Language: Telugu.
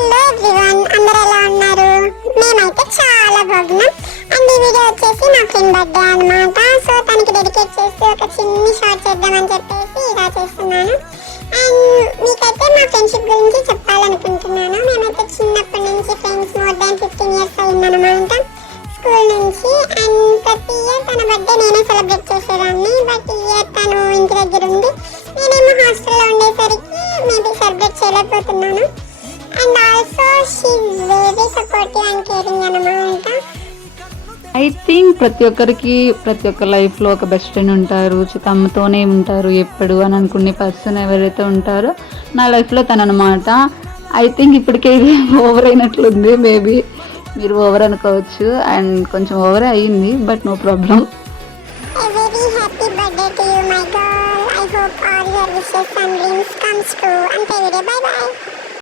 హలో ఎవ్రీవన్, అందరూ ఎలా ఉన్నారు? మేమైతే చాలా బాగున్నాం. అండ్ ఈ వీడియో వచ్చేసి నా ఫ్రెండ్ బర్త్డే అనమాట. సో తనకి డెడికేట్ చేసి ఒక చిన్ని షార్ట్ చేద్దామని చెప్పేసి ఇలా చేస్తున్నాను. అండ్ మీకైతే మా ఫ్రెండ్షిప్ గురించి చెప్పాలనుకుంటున్నాను. మేమైతే చిన్నప్పటి నుంచి ఫ్రెండ్స్, మోర్ దాన్ 15 years అయిందనమాట స్కూల్ నుంచి. అండ్ ప్రతి ఇయర్ తన బర్త్డే నేనే సెలబ్రేట్ చేసేదాన్ని. బట్ ఈ ఇయర్ తను ఇంటి దగ్గర ఉంది, నేనేమో హాస్టల్లో ఉండేసరికి మేబీ సెలబ్రేట్ చేయలేకపోతున్నాను. And also she is very supportive and caring అన్నమాట. ఐ థింక్ ప్రతి ఒక్క లైఫ్లో ఒక బెస్ట్ ఫ్రెండ్ ఉంటారు, తమతోనే ఉంటారు ఎప్పుడు అని అనుకునే పర్సన్ ఎవరైతే ఉంటారో నా లైఫ్లో తను అనమాట. ఐ థింక్ ఇప్పటికే ఇది ఓవర్ అయినట్లుంది, మేబీ మీరు ఓవర్ అనుకోవచ్చు. అండ్ కొంచెం ఓవర్ అయ్యింది, but no problem. Very happy birthday to you my girl. I hope all your wishes and dreams comes true. అంతే వీడియో, బై బై.